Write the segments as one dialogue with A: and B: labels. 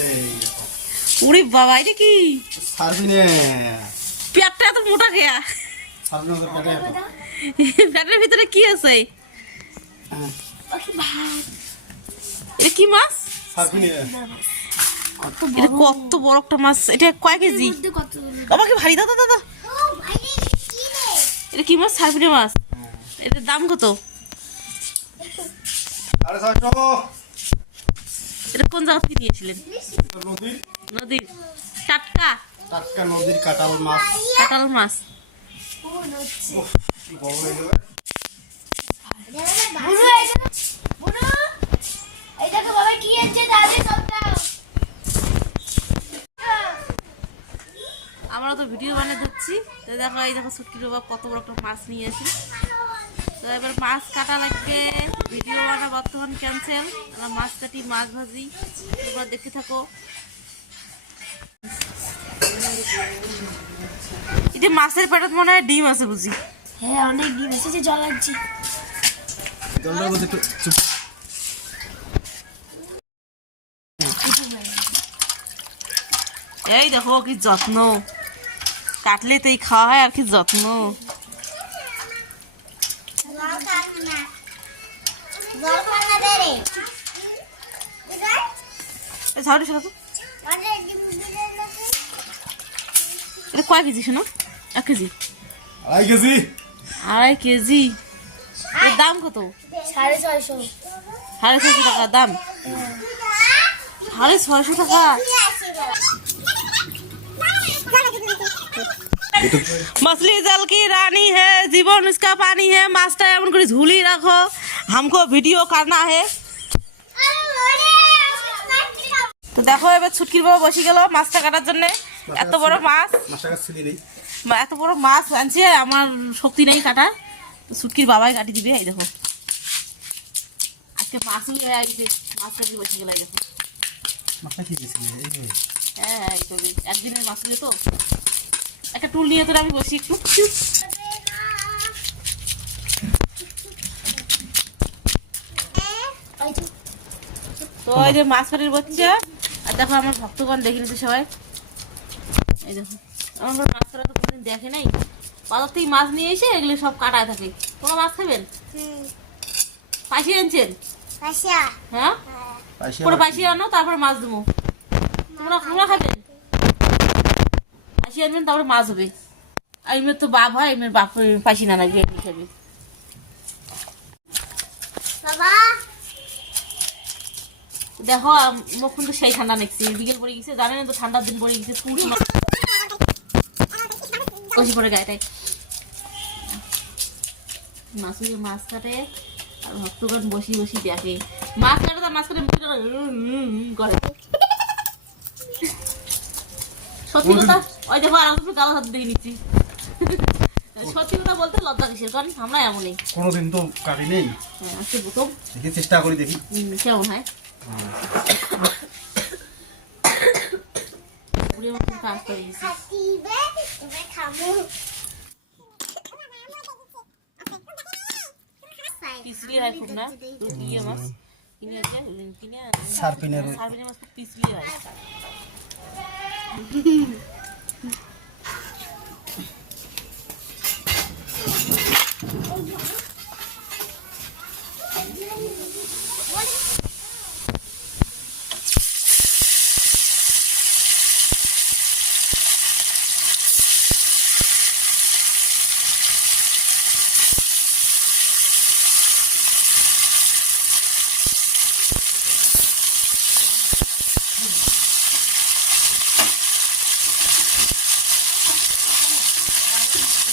A: এই।
B: উরে বাবা এটা কি?
A: সার্বিনে
B: পেটটা এত মোটা খেয়া
A: এত।
B: পেটের ভিতরে কি আছে? এটা কি মাছ? এটা কত বড় একটা মাছ। এটা কয় কেজি? আমাকে ভারী দাদা দাদা এটা কি মাছ? সার্বিনে মাছ। এটার দাম কত?
A: আরে
B: এটা কোন জায়গা থেকে নিয়েছিলেন
A: নদীর।
B: টাটকা?
A: টাটকা নদীর কাটাল মাছ।
B: কাটাল মাছ।
A: হয়ে
B: আমরা তো ভিডিও বানিয়ে দিচ্ছি। তো দেখো এই দেখো সুটকির বাবা কত বড় একটা মাছ নিয়ে আসি তো এবার মাছ কাটা লাগবে। ভিডিও বানা বর্তমান ক্যান্সেল আমরা মাছ কাটি মাছ ভাজি। তোমরা দেখতে থাকো। এটা মাছের পেটত মনে হয় ডিম আছে বুঝি।
C: হ্যাঁ অনেক ডিম এসেছে জল লাগছে
A: চুপ।
B: এই দেখো কি যত্ন। কাটলে তো এই খাওয়া হয় আর কি যত্ন। সাউরি সারা তো এটা কয় কেজি শোনো? এক কেজি।
A: আড়াই কেজি।
B: আড়াই কেজি। এর দাম কত?
C: সাড়ে ছয়শো।
B: সাড়ে ছয়শো টাকা দাম। সাড়ে ছয়শো টাকা। मछली जल की रानी है जीवन इसका पानी है मास्टर एमन করে ঝুলি রাখো हमको ভিডিও करना है তো দেখো এবার ছুটকির বাবা বসে গেল মাছটা কাটার জন্য এত বড় মাছ
A: মাছটা কাছে ছিলি নেই
B: মা- এত বড় মাছ আনছে আমার শক্তি নেই কাটা তো ছুটকির বাবাই কাটি দিবে এই দেখো আজকে মাছ হয়ে গেছে মাছ কাটি বসে গেল এই দেখো
A: মাছটা কি দিয়েছিলি এই যে
B: হ্যাঁ হ্যাঁ এই তো বেশ। একদিনের মাছ হলে তো একটা টুল নিয়ে তোর আমি বসি একটু। তো এই যে মাছ কাটির বাচ্চা। আর দেখো আমার ভক্তগণ দেখে নিচ্ছে সবাই। এই দেখো আমার মাছ কাটা তো কোনোদিন দেখে নাই। বাজার থেকে মাছ নিয়ে এসে এগুলো সব কাটায় থাকে। কোনো মাছ খাবেন? পাশি আনছেন? হ্যাঁ? পুরো পাশি আনো তারপরে মাছ দেবো। তোমরা তোমরা খাবেন? পাশি আনবেন তারপরে মাছ হবে আর এমনি তো বাপ হয় এমনি বাপ পাশি না লাগবে এমনি খাবি দেখো আম- মুখ কিন্তু সেই ঠান্ডা নেকছি বিকেল পড়ে গেছে জানেন তো ঠান্ডার দিন পড়ে গেছে পুরো কষি পড়ে গায়েটাই মাছুকে মাছ কাটে আর ভক্তগণ বসি বসি দেখে। মাছ কাটে তার মাছ কাটে করে। সত্যি কথা? ওই দেখো আর একটু গালা হাত দিয়ে নিচ্ছি। সত্যি কথা বলতে লজ্জা কিসের? কারণ আমরা এমনই।
A: কোনোদিন তো কাটি নেই।
B: হ্যাঁ, আজকে প্রথম।
A: দেখি চেষ্টা করি দেখি।
B: কেমন হয়? বুড়ি কাজ করে পিছলি হয় খুব না? রুগিয়ে মাছ? কিনে কিনে
A: সার্পিনের
B: সার্বিনের মাছ খুব পিছলি হয়। What is you.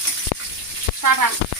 B: 发
D: 吧